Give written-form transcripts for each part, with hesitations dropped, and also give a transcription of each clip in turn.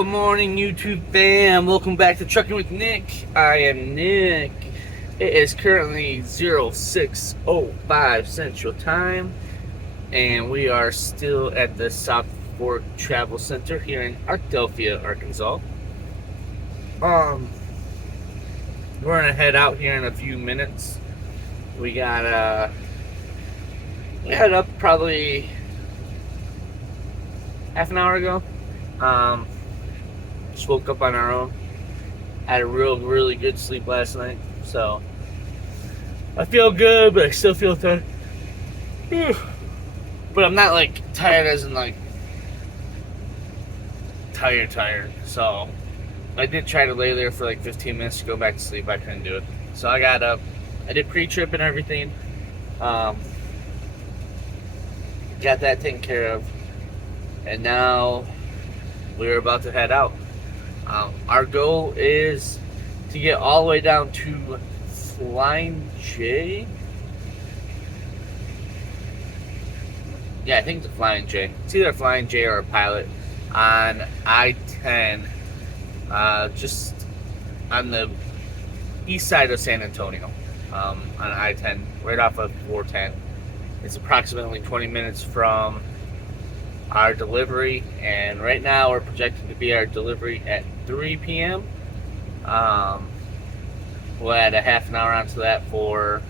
Good morning, YouTube fam. Welcome back to Trucking with Nick. I am Nick. It is currently 06:05 Central Time, and we are still at the South Fork Travel Center here in Arkdelphia, Arkansas. We're gonna head out here in a few minutes. We got we head up probably half an hour ago. Just woke up on our own. Had a really good sleep last night, so I feel good, but I still feel tired. But I'm not like tired as in like tired. So I did try to lay there for like 15 minutes to go back to sleep. I couldn't do it. So I got up. I did pre-trip and everything. Got that taken care of. And now we're about to head out. Our goal is to get all the way down to Flying J. Yeah, I think it's a Flying J. It's either a Flying J or a Pilot on I-10, just on the east side of San Antonio, on I-10, right off of 410. It's approximately 20 minutes from our delivery, and right now we're projected to be our delivery at 3 p.m. We'll add a half an hour onto that for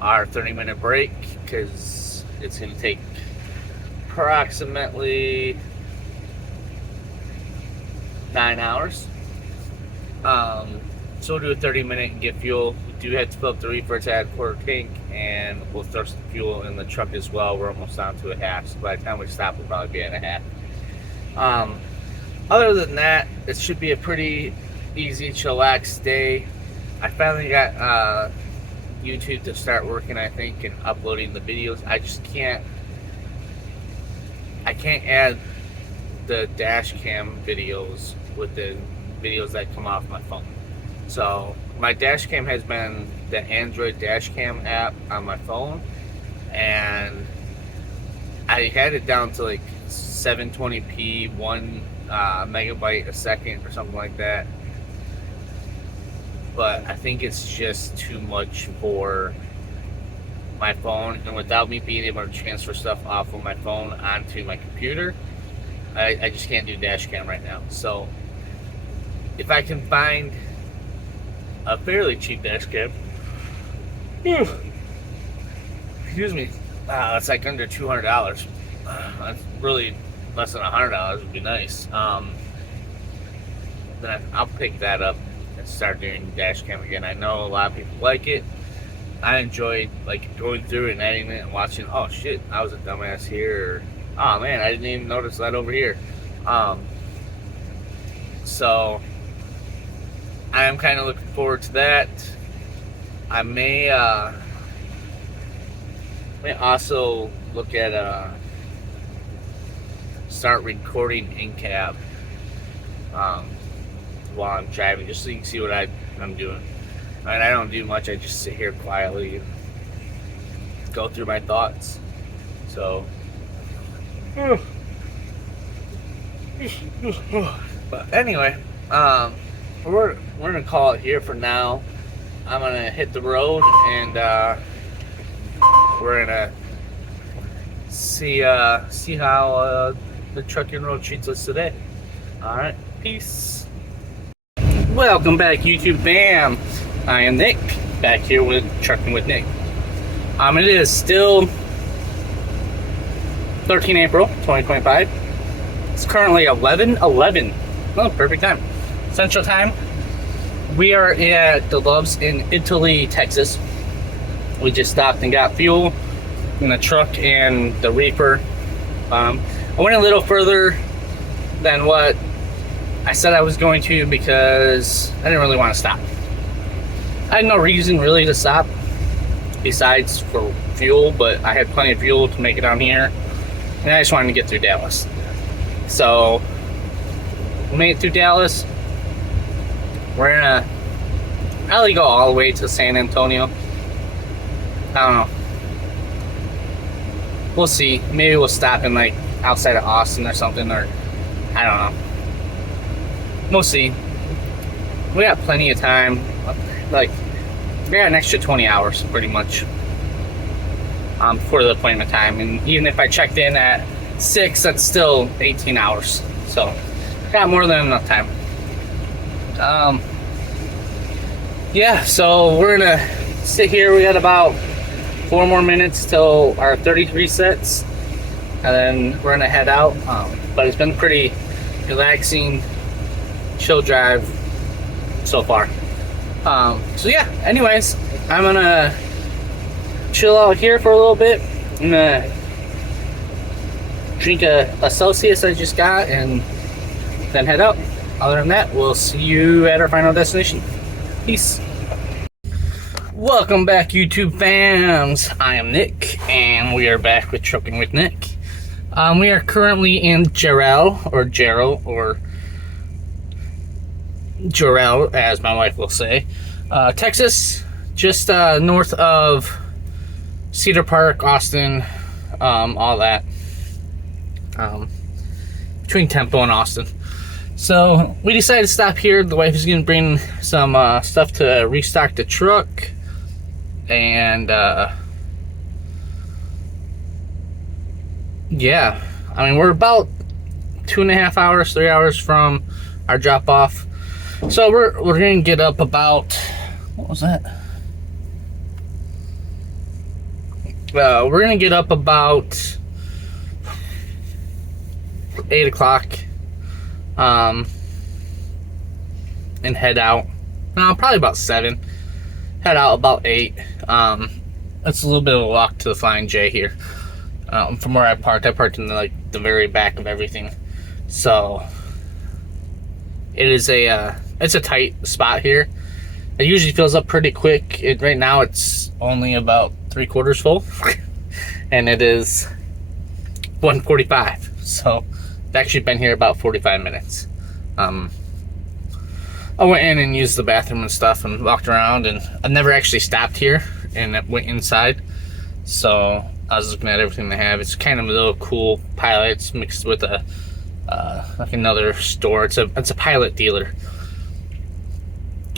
our 30-minute break, because it's going to take approximately 9 hours. So we'll do a 30-minute and get fuel. We do have to fill up the reefer to add a quarter tank, and we'll throw some fuel in the truck as well. We're almost down to a half, so by the time we stop, we'll probably be at a half. Other than that, it should be a pretty easy, chillax day. I finally got YouTube to start working, I think, and uploading the videos. I can't add the dash cam videos with the videos that come off my phone. So my dash cam has been the Android dash cam app on my phone, and I had it down to like 720p, 1 megabyte a second or something like that. But I think it's just too much for my phone, and without me being able to transfer stuff off of my phone onto my computer, I just can't do dash cam right now. So if I can find a fairly cheap dash cam, excuse me, it's like under $200. That's really less than $100 would be nice. Then I'll pick that up and start doing dash cam again. I know a lot of people like it. I enjoyed like going through and editing it and watching. Oh shit, I was a dumbass here. Or, oh man, I didn't even notice that over here. So I am kind of looking forward to that. I may also look at start recording in cab while I'm driving, just so you can see what I'm doing. And I don't do much. I just sit here quietly and go through my thoughts. So, but anyway, we're gonna call it here for now. I'm gonna hit the road, and we're gonna see how the trucking road treats us today. All right, peace. Welcome back, YouTube fam. I am Nick, back here with Trucking with Nick. It is still 13 April 2025. It's currently 11:11. Oh, perfect time. Central Time. We are at the Loves in Italy, Texas. We just stopped and got fuel in the truck and the reefer. I went a little further than what I said I was going to, because I didn't really want to stop. I had no reason really to stop besides for fuel, but I had plenty of fuel to make it down here, and I just wanted to get through Dallas. So we made it through Dallas. We're gonna probably go all the way to San Antonio. I don't know. We'll see. Maybe we'll stop in like outside of Austin or something, or I don't know. Mostly, we got plenty of time. Like, we got an extra 20 hours, pretty much, for the appointment time. And even if I checked in at 6, that's still 18 hours. So, got more than enough time. Yeah, so we're gonna sit here. We got about 4 more minutes till our 33 sets, and then we're gonna head out. But it's been pretty relaxing, chill drive so far. So yeah, anyways, I'm gonna chill out here for a little bit. I'm gonna drink a Celsius I just got and then head out. Other than that, we'll see you at our final destination. Peace. Welcome back, YouTube fams. I am Nick, and we are back with Trucking with Nick. We are currently in Jarrell, or Jarrell, as my wife will say, Texas, just north of Cedar Park, Austin, all that, between Temple and Austin. So we decided to stop here. The wife is going to bring some stuff to restock the truck, and yeah, I mean, we're about 2.5 hours, 3 hours from our drop off. So we're going to get up about, what was that? We're going to get up about 8 o'clock. And head out. No, probably about 7. Head out about 8. It's a little bit of a walk to the Flying J here. From where I parked in the very back of everything. So it is it's a tight spot here. It usually fills up pretty quick. Right now it's only about 3/4 full, and it is 1:45. So I've actually been here about 45 minutes. I went in and used the bathroom and stuff and walked around, and I never actually stopped here and went inside. So I was looking at everything they have. It's kind of a little cool Pilot. It's mixed with a like another store. It's a Pilot dealer.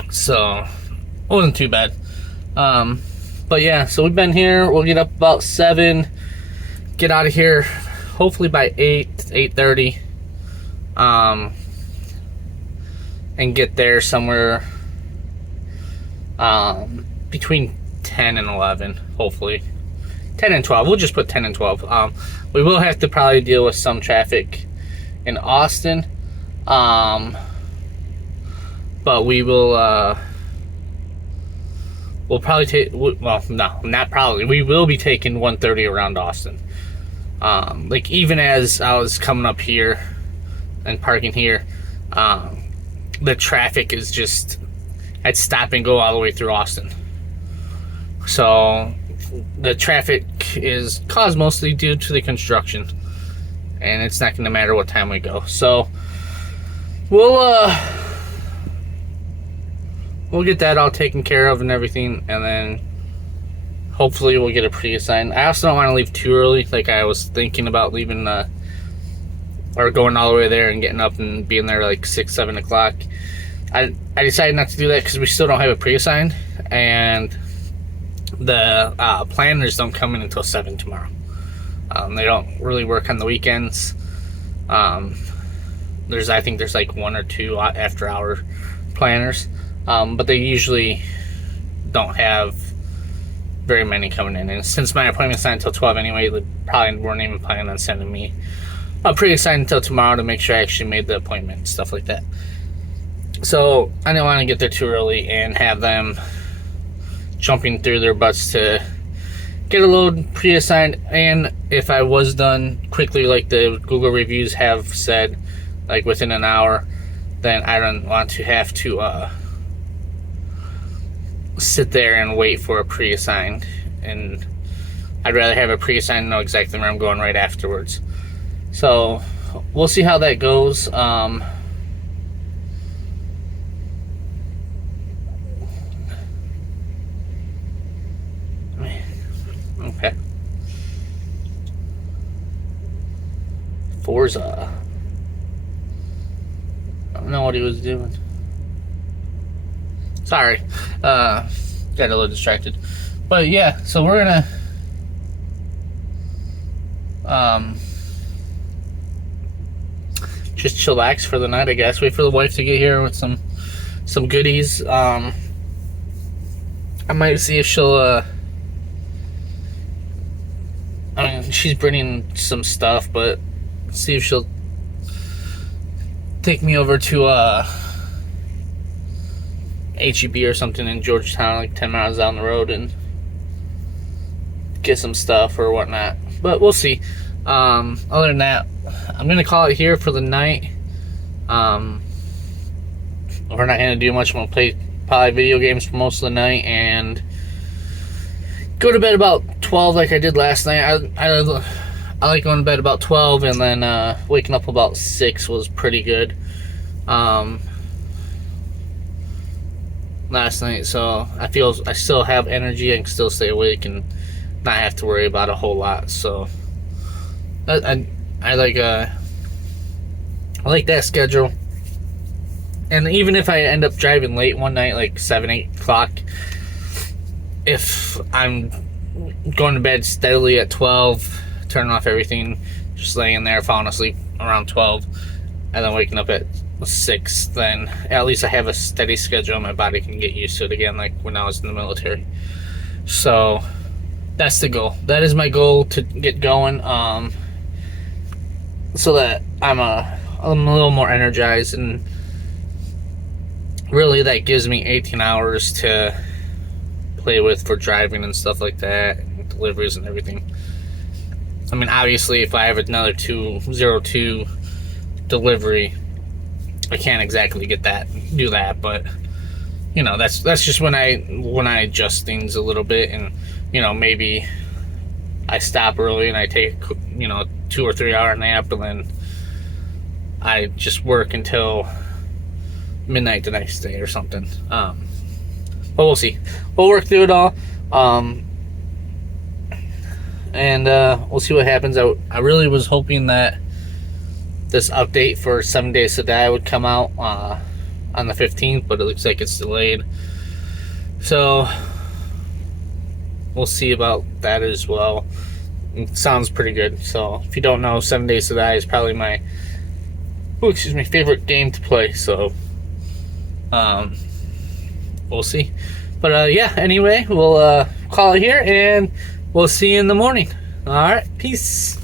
So it wasn't too bad. But yeah, so we've been here. We'll get up about 7. Get out of here hopefully by 8:30. And get there somewhere between 10 and 11, hopefully. 10 and 12. We'll just put 10 and 12. We will have to probably deal with some traffic in Austin. But we will we'll probably take, well, no, not probably. We will be taking 130 around Austin. Like, even as I was coming up here and parking here, the traffic is just, I'd stop and go all the way through Austin. So the traffic is caused mostly due to the construction, and it's not going to matter what time we go. So we'll get that all taken care of and everything, and then hopefully we'll get a pre-assigned. I also don't want to leave too early. Like, I was thinking about leaving or going all the way there and getting up and being there like 6, 7 o'clock. I decided not to do that because we still don't have a pre-assigned, and the planners don't come in until 7 tomorrow. They don't really work on the weekends. I think there's like 1 or 2 after-hour planners, but they usually don't have very many coming in. And since my appointment's not until 12 anyway, they probably weren't even planning on sending me a pre-assigned until tomorrow to make sure I actually made the appointment and stuff like that. So I didn't want to get there too early and have them jumping through their butts to get a load pre-assigned. And if I was done quickly, like the Google reviews have said, like within an hour, then I don't want to have to sit there and wait for a pre-assigned. And I'd rather have a pre-assigned and know exactly where I'm going right afterwards. So we'll see how that goes. Okay. Forza. don't know what he was doing. Sorry. Got a little distracted. But yeah, so we're gonna just chillax for the night, I guess. Wait for the wife to get here with some goodies. I might see if she'll I mean, she's bringing some stuff, but see if she'll take me over to HEB or something in Georgetown, like 10 miles down the road, and get some stuff or whatnot. But we'll see. Other than that, I'm gonna call it here for the night. We're not gonna do much. I'm gonna play probably video games for most of the night and go to bed about 12 like I did last night. I like going to bed about 12, and then waking up about 6 was pretty good last night. So I feel I still have energy. I can still stay awake and not have to worry about a whole lot. So I like that schedule. And even if I end up driving late one night, like 7-8 o'clock, if I'm going to bed steadily at 12, turning off everything, just laying there, falling asleep around 12, and then waking up at 6, then at least I have a steady schedule. My body can get used to it again, like when I was in the military. So that's the goal. That is my goal, to get going, so that I'm a little more energized, and really that gives me 18 hours to play with for driving and stuff like that, and deliveries and everything. I mean, obviously, if I have another 202 delivery, I can't exactly do that, but you know, that's just when I adjust things a little bit, and you know, maybe I stop early and I take, you know, 2 or 3 hour nap, and then I just work until midnight the next day or something. But we'll see. We'll work through it all, and we'll see what happens. I really was hoping that this update for 7 Days to Die would come out on the 15th, but it looks like it's delayed. So we'll see about that as well. It sounds pretty good. So if you don't know, 7 Days to Die is probably my favorite game to play. So we'll see. But yeah, anyway, we'll call it here, and we'll see you in the morning. All right, peace.